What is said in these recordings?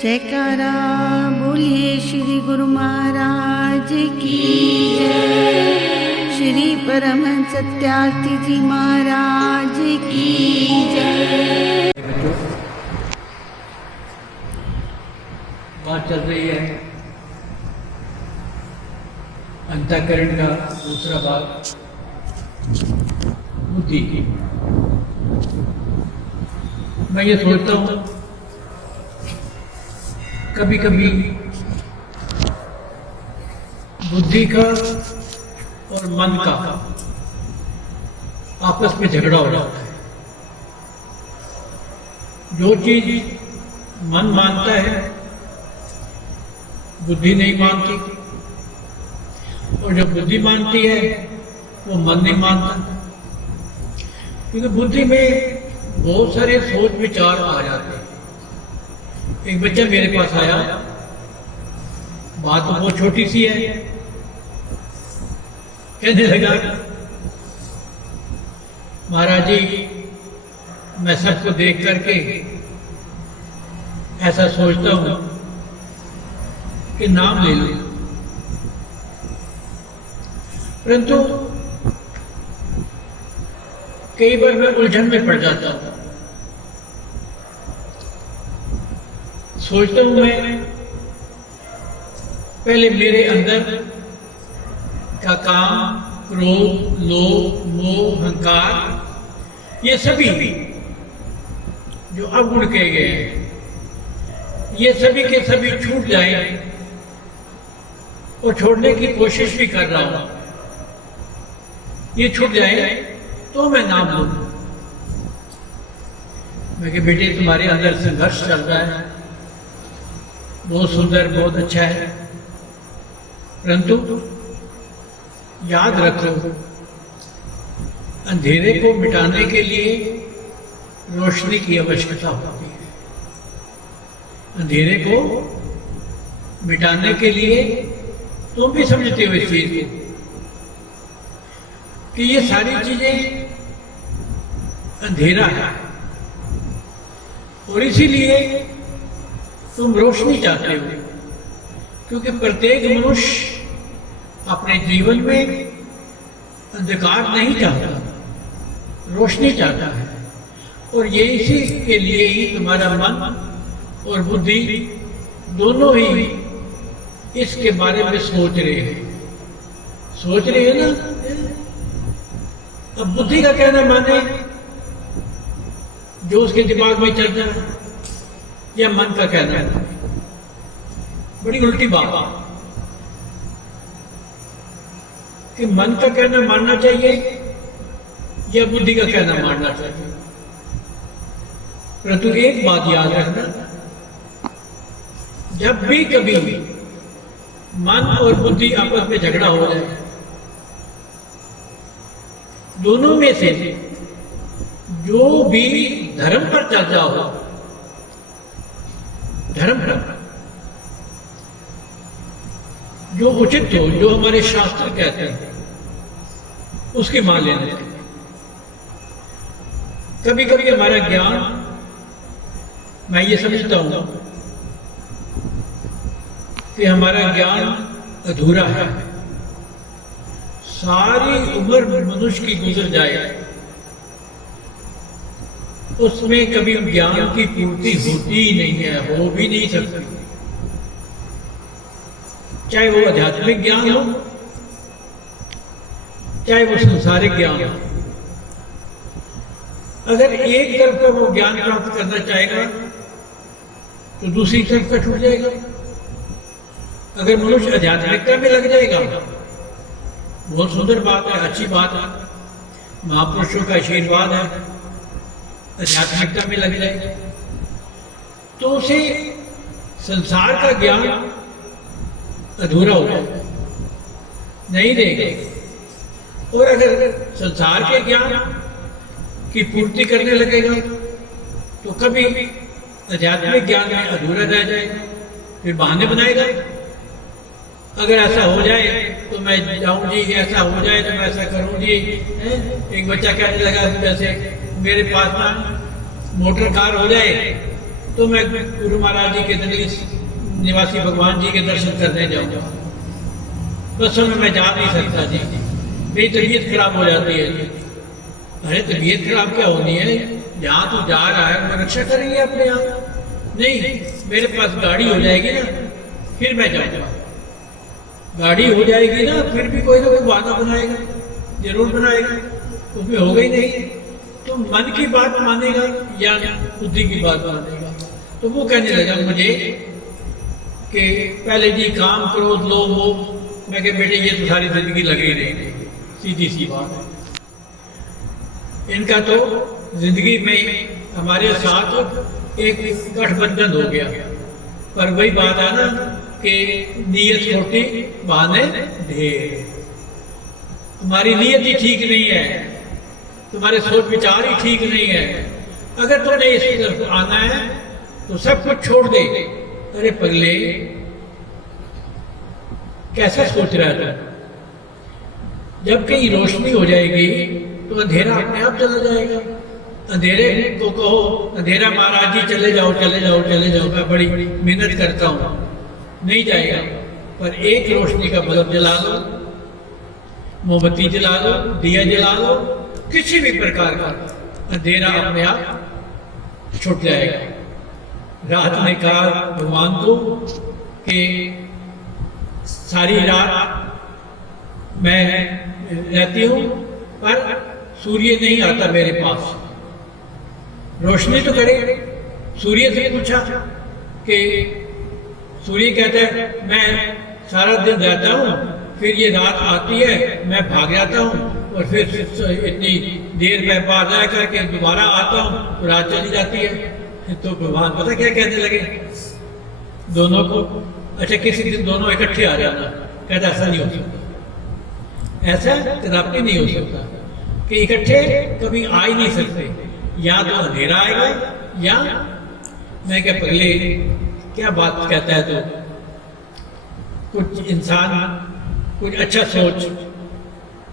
जयकारा बोलिए श्री गुरु महाराज की जय। श्री परमहंस सत्यार्थी जी महाराज की जय। बात चल रही है अंतःकरण का दूसरा भाग बुद्धि की। मैं ये सोचता हूँ कभी कभी बुद्धि का और मन का आपस में झगड़ा हो जाता है। जो चीज मन मानता है बुद्धि नहीं मानती, और जो बुद्धि मानती है वो मन नहीं मानता। क्योंकि बुद्धि में बहुत सारे सोच विचार आ जाते हैं। एक बच्चा मेरे पास आया, बात तो बहुत छोटी सी है, कहने लगा महाराज जी मैं सबको देख करके ऐसा सोचता हूं कि नाम ले लो, परंतु कई बार मैं उलझन में पड़ जाता हूं। सोचता हूं मैं पहले मेरे अंदर का काम, क्रोध, लोभ, मोह, अहंकार, ये सभी जो अवगुण कहे गए हैं, ये सभी के सभी छूट जाए, और छोड़ने की कोशिश भी कर रहा हूं। ये छूट जाए तो मैं नाम लूं। मैं कि बेटे तुम्हारे अंदर संघर्ष चल रहा है, बहुत सुंदर, बहुत अच्छा है, परंतु याद रखो अंधेरे को मिटाने के लिए रोशनी की आवश्यकता होती है। अंधेरे को मिटाने के लिए तुम भी समझते हो इस चीज को कि ये सारी चीजें अंधेरा है, और इसीलिए तुम रोशनी चाहते हो। क्योंकि प्रत्येक मनुष्य अपने जीवन में अंधकार नहीं चाहता, रोशनी चाहता है। और ये इसी के लिए ही तुम्हारा मन और बुद्धि दोनों ही इसके बारे में सोच रहे हैं ना। अब बुद्धि का कहना माने जो उसके दिमाग में चलता है, या मन का कहना है। बड़ी उल्टी बात कि मन का कहना मानना चाहिए या बुद्धि का कहना मानना चाहिए। परंतु एक बात याद रखना, जब भी कभी मन और बुद्धि आपस में झगड़ा हो जाए, दोनों में से जो भी धर्म पर चर्चा हो, धर्म पर जो उचित हो, जो हमारे शास्त्र कहते हैं, उसकी मान लेना चाहिए। कभी कभी हमारा ज्ञान, मैं ये समझता हूं कि हमारा ज्ञान अधूरा है। सारी उम्र मनुष्य की गुजर जाए, उसमें कभी ज्ञान की पूर्ति होती ही नहीं है, हो भी नहीं सकती। चाहे वो आध्यात्मिक ज्ञान हो, चाहे वो संसारिक ज्ञान हो। अगर एक तरफ का वो ज्ञान प्राप्त करना चाहेगा तो दूसरी तरफ का छूट जाएगा। अगर मनुष्य आध्यात्मिकता में लग जाएगा, बहुत सुंदर बात है, अच्छी बात है, महापुरुषों का आशीर्वाद है, आध्यात्मिकता में लग जाएगा तो उसे संसार का ज्ञान अधूरा हो जाएगा, नहीं देगा। और अगर संसार के ज्ञान की पूर्ति करने लगेगा तो कभी आध्यात्मिक ज्ञान में अधूरा रह जाएगा, फिर बहाने बनाएगा। अगर ऐसा हो जाए तो मैं जाऊं जी, ऐसा हो जाए तो मैं ऐसा करूं जी। एक बच्चा कहने लगा जैसे मेरे पास ना मोटर कार हो जाए तो मैं गुरु महाराज जी के दिल्ली निवासी भगवान जी के दर्शन करने जाऊंगा। बस में मैं जा नहीं सकता जी, मेरी तबीयत खराब हो जाती है जी। अरे तबीयत खराब क्या होनी है, जहाँ तू जा रहा है मैं रक्षा करेंगे अपने आप। नहीं, मेरे पास गाड़ी हो जाएगी ना फिर मैं जाऊंगा। गाड़ी हो जाएगी ना फिर भी कोई ना कोई बहाना बनाएगा, जरूर बनाएगा, उसमें होगा ही नहीं। तो मन की बात मानेगा या बुद्धि की बात मानेगा। तो वो कहने लगा मुझे कि पहले जी काम क्रोध लोभ मोह। मैं कह बेटे ये तो सारी जिंदगी लगी रहेगी, सीधी सी बात है। इनका तो जिंदगी में हमारे साथ एक गठबंधन हो गया। पर वही बात है ना कि नीयत छोटी बहाने ढेर। तुम्हारी नीयत ही ठीक नहीं है, तुम्हारे सोच विचार ही ठीक नहीं है। अगर तुमने इस तरफ आना है तो सब कुछ छोड़ दे। अरे पगले कैसा सोच रहा था? जब कहीं रोशनी हो जाएगी तो अंधेरा अपने आप चला जाएगा। अंधेरे को कहो अंधेरा महाराज जी चले जाओ चले जाओ चले जाओ, मैं बड़ी मेहनत करता हूँ, नहीं जाएगा। पर एक रोशनी का बल्ब जला लो, मोमबत्ती जला लो, दिया जला लो, किसी भी प्रकार का अंधेरा अपने आप छुट जाएगा। रात ने कहा भगवान को कि सारी रात मैं रहती हूँ पर सूर्य नहीं आता मेरे पास, रोशनी तो करे। सूर्य से पूछा कि सूर्य कहता है मैं सारा दिन रहता हूँ, फिर ये रात आती है मैं भाग जाता हूँ और फिर इतनी देर में बाहर रह करके दोबारा आता हूँ तो रात चली जाती है। तो भगवान पता क्या कहने लगे दोनों को, अच्छा किसी दिन दोनों इकट्ठे आ जाना। कहता ऐसा नहीं हो सकता, ऐसा कदापि नहीं हो सकता कि इकट्ठे कभी आ ही नहीं सकते। या तो अंधेरा आएगा या मैं क्या पगले क्या बात कहता है। तो कुछ इंसान कुछ अच्छा सोच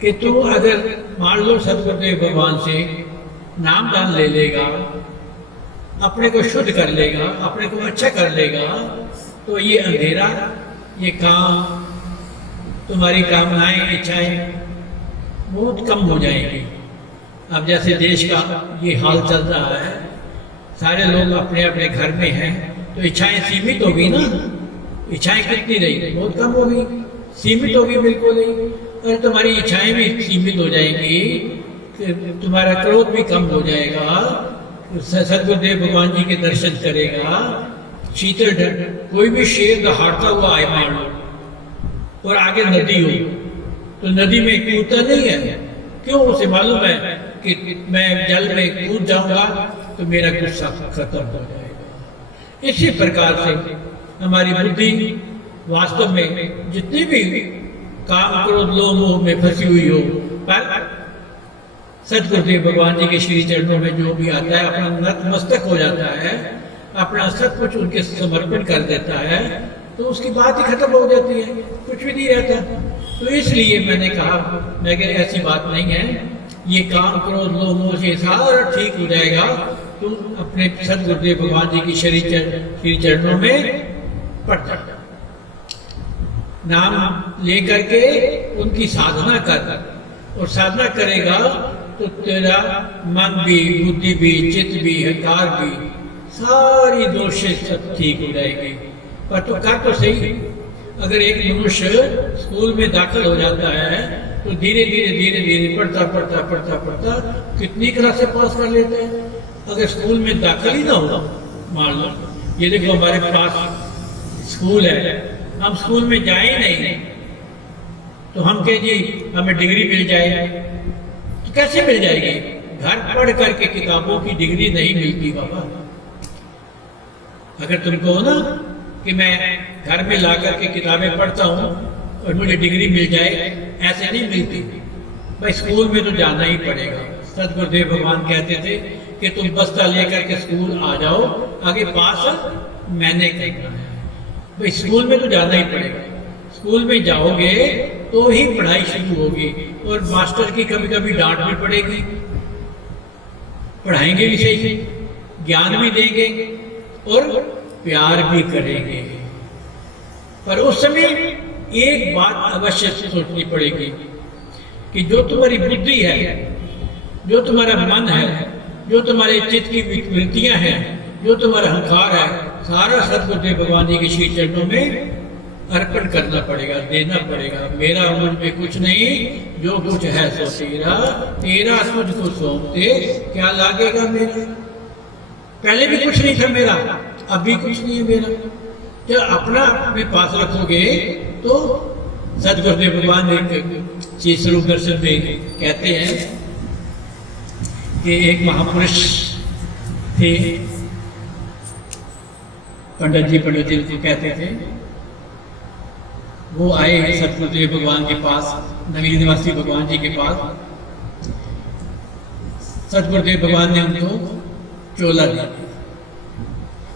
कि तू अगर मान लो सतगुरुदेव भगवान से नाम दान ले लेगा, अपने को शुद्ध कर लेगा, अपने को अच्छा कर लेगा, तो ये अंधेरा, ये काम, तुम्हारी कामनाएं इच्छाएं बहुत कम हो जाएंगी। अब जैसे देश का ये हाल चल रहा है, सारे लोग अपने अपने घर में हैं, तो इच्छाएं सीमित होगी ना। इच्छाएं कितनी रही, बहुत कम होगी, सीमित होगी बिल्कुल ही। अगर तुम्हारी इच्छाएं भी सीमित हो जाएंगी, तुम्हारा क्रोध भी कम हो जाएगा, सतगुरुदेव भगवान जी के दर्शन करेगा, शीतल कोई भी शेर दहाड़ता हुआ आए मान लो और आगे नदी हो तो नदी में कूदता नहीं है, क्यों? उसे मालूम है कि मैं जल में कूद जाऊंगा तो मेरा गुस्सा खत्म हो जाएगा। इसी प्रकार से हमारी बुद्धि वास्तव में जितनी भी काम क्रोध लोभ मोह में फंसी हुई हो, पर सतगुरुदेव भगवान जी के श्री चरणों में जो भी आता है अपना नतमस्तक हो जाता है, अपना सब कुछ उनके समर्पण कर देता है, तो उसकी बात ही खत्म हो जाती है, कुछ भी नहीं रहता। तो इसलिए मैंने कहा, मैं कह ऐसी बात नहीं है, ये काम क्रोध लोभ मोह से सारा ठीक हो जाएगा। तुम अपने सतगुरुदेव भगवान जी की श्री चरणों में पड़ जाओ, नाम लेकर के उनकी साधना कर, और साधना करेगा तो तेरा मन भी, बुद्धि भी, चित्त भी, अहंकार भी, सारी दोषें सब ठीक हो जाएगी। पर तो कर तो सही, अगर एक मनुष्य स्कूल में दाखिल हो जाता है तो धीरे धीरे धीरे धीरे पढ़ता पढ़ता पढ़ता पढ़ता कितनी क्लासें पास कर लेते हैं। अगर स्कूल में दाखिल ही ना हो, मान लो ये देखो हमारे पास स्कूल है, हम स्कूल में जाए नहीं तो हम कह जी हमें डिग्री मिल जाए, तो कैसे मिल जाएगी? घर पढ़ करके किताबों की डिग्री नहीं मिलती बाबा। अगर तुमको हो ना कि मैं घर में ला करके किताबें पढ़ता हूँ और मुझे डिग्री मिल जाए, ऐसे नहीं मिलती भाई, स्कूल में तो जाना ही पड़ेगा। सतगुरुदेव भगवान कहते थे कि तुम बस्ता लेकर के स्कूल आ जाओ, आगे पास मैंने करना है भाई, स्कूल में तो जाना ही पड़ेगा। स्कूल में जाओगे तो ही पढ़ाई शुरू होगी, और मास्टर की कभी कभी डांट भी पड़ेगी, पढ़ाएंगे भी सही, ज्ञान भी देंगे, और प्यार भी करेंगे। पर उस समय एक बात अवश्य सोचनी पड़ेगी कि जो तुम्हारी बुद्धि है, जो तुम्हारा मन है, जो तुम्हारे चित्त की वृत्तियां हैं, जो तुम्हारा अहंकार है, सारा सतगुरुदेव भगवान जी के श्री चरणों में अर्पण करना पड़ेगा, देना पड़ेगा। मेरा मुझ में कुछ नहीं, जो कुछ है सो तेरा, तेरा तुझको सौंपते क्या लागेगा मेरा। पहले भी कुछ नहीं था मेरा, अभी कुछ नहीं है मेरा। जब अपना अपने पास रखोगे तो सतगुरुदेव भगवान श्री स्वरूप दर्शन में कहते हैं कि एक महापुरुष थे, पंडित जी को कहते थे। वो आए सतगुरुदेव भगवान के पास, नवीन निवासी भगवान जी के पास। सतगुरुदेव भगवान ने उनको चोला दिया,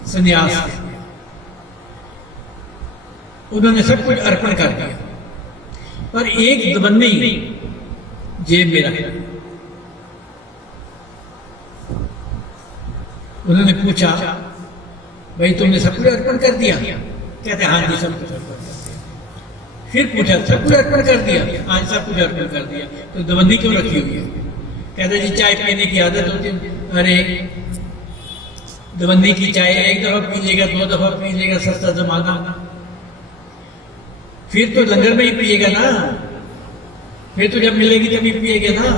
संन्यास दिया। उन्होंने सब कुछ अर्पण कर दिया, पर एक दबन्नी जेब में रखा। उन्होंने पूछा, भाई तुमने सब कुछ अर्पण कर दिया? कहते हाँ जी सब कुछ अर्पण कर दिया। फिर पूछा, सब कुछ अर्पण कर दिया? हाँ सब कुछ अर्पण कर दिया। तो दबंदी क्यों रखी हुई है? कहते जी चाय पीने की आदत होती है। अरे दबंदी की चाय एक दफा पी लेगा, 2 दफा पी लेगा, सस्ता जमाना, फिर तो लंगर में ही पिएगा ना, फिर तो जब मिलेगी तभी पिएगा ना।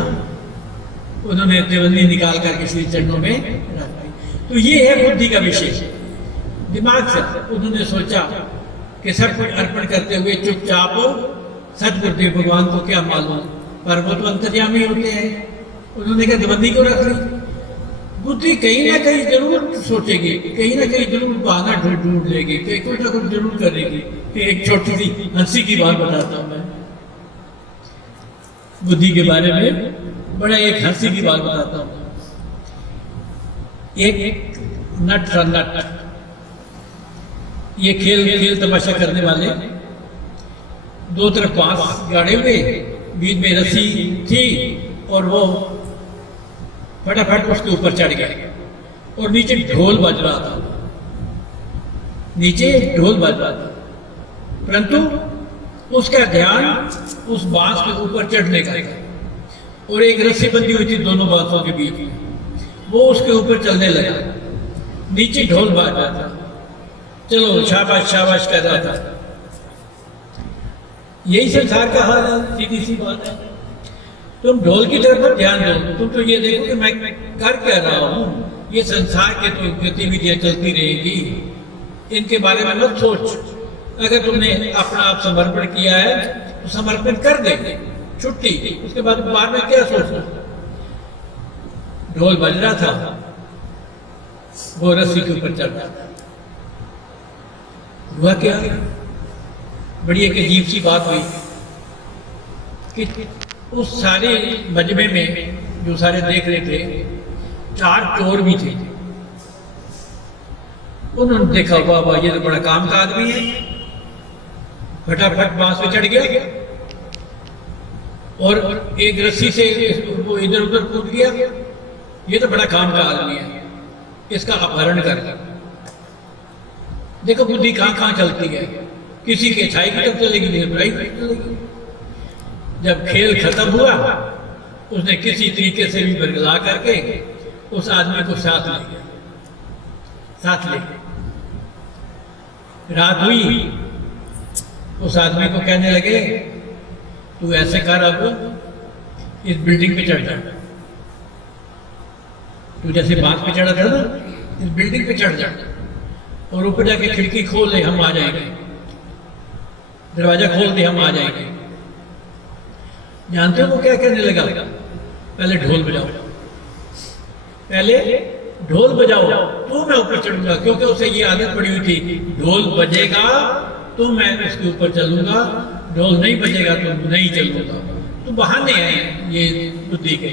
उन्होंने दबंदी निकाल करके श्री चरणों में रख दी। तो ये है बुद्धि का विषय। दिमाग से उन्होंने सोचा कि सब कुछ अर्पण करते हुए चुपचाप सतगुरुदेव भगवान को क्या मालूम, पर वो तो अंतर्यामी होते हैं। उन्होंने कहा दबंदी क्यों रख ली? बुद्धि कहीं ना कहीं जरूर सोचेगी, कहीं ना कहीं जरूर बहाना ढूंढ लेगी, कहीं कुछ ना कुछ जरूर करेगी। कि एक छोटी सी हंसी की बात बताता हूं मैं बुद्धि के बारे में, बड़ा एक हंसी की बात बताता हूं। एक नट था, नट, ये खेल तमाशा करने वाले, 2 तरफ बांस गाड़े हुए, बीच में रस्सी थी और वो फटाफट उसके ऊपर चढ़ गया और नीचे ढोल बज रहा था, नीचे ढोल बज रहा था, परंतु उसका ध्यान उस बांस के ऊपर चढ़ने का था और एक रस्सी बंधी हुई थी दोनों बांसों के बीच में। वो उसके ऊपर चलने लगा, नीचे ढोल बज रहा था, चलो शाबाश शाबाश कर रहा था। यही संसार का हाल है, सीधी सी बात है। तुम ढोल की तरफ ध्यान दो, तुम तो ये देखो कि मैं कर क्या रहा हूं, ये संसार के तो गतिविधियां चलती रहेगी, इनके बारे में मत सोच। अगर तुमने अपना आप समर्पण किया है तो समर्पण कर दे, छुट्टी, उसके बाद में क्या सोचना। ढोल बज रहा था, वो रस्सी के ऊपर चढ़ रहा था। हुआ क्या, बड़ी एक अजीब सी बात हुई कि उस सारे मजमे में जो सारे देख रहे थे, 4 चोर भी थे। उन्होंने देखा, वाह वाह ये तो बड़ा काम का आदमी है, फटाफट बांस पे चढ़ गया और एक रस्सी से वो इधर उधर कूद गया। ये तो बड़ा काम का आदमी है, इसका अपहरण कर। देखो बुद्धि कहां चलती है, किसी की अच्छाई की तरफ चलेगी, नहीं बुराई की तरफ चलेगी। जब खेल खत्म हुआ, उसने किसी तरीके से भी बरगला करके उस आदमी को साथ ले गया, साथ ले गया। रात हुई, उस आदमी को कहने लगे, तू ऐसे कर, अब इस बिल्डिंग पे चढ़ जा, तू जैसे बांस पे चढ़ा था ना, इस बिल्डिंग पे चढ़ जा और ऊपर जाके खिड़की खोल दे, हम आ जाएंगे, दरवाजा खोल दे, हम आ जाएंगे। जानते हो वो क्या कहने लगा? पहले ढोल बजाओ, पहले ढोल बजाओ तो मैं ऊपर चढ़ूंगा, क्योंकि उसे ये आदत पड़ी हुई थी, ढोल बजेगा तो मैं उसके ऊपर चलूंगा, ढोल नहीं बजेगा तो नहीं चलूंगा। तो बहाने हैं ये बुद्धि के।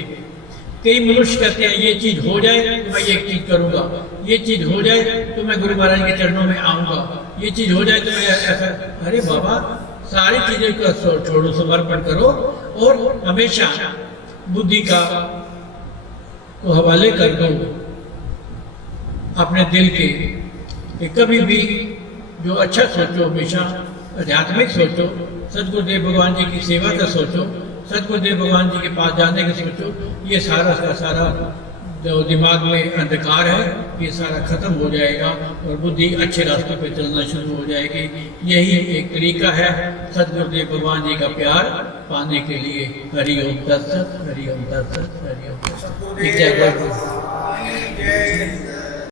कई मनुष्य कहते हैं ये चीज हो जाए तो मैं ये चीज करूंगा, ये चीज हो जाए तो मैं गुरु महाराज के चरणों में आऊंगा, ये चीज हो जाए तो मैं ऐसा। अरे बाबा, सारी चीजें को छोड़ो, समर्पण करो और हमेशा बुद्धि का को हवाले कर दो अपने दिल के, कि कभी भी जो अच्छा सोचो, हमेशा आध्यात्मिक सोचो, सदगुरुदेव भगवान जी की सेवा का सोचो, सदगुरुदेव भगवान जी के पास जाने का सोचो। ये सारा का सारा जो दिमाग में अंधकार है ये सारा खत्म हो जाएगा और बुद्धि अच्छे रास्ते पे चलना शुरू हो जाएगी। यही एक तरीका है सदगुरुदेव भगवान जी का प्यार पाने के लिए। हरि ओम तत्सत, हरि ओम तत्सत, हरि ओम तत्सत। जय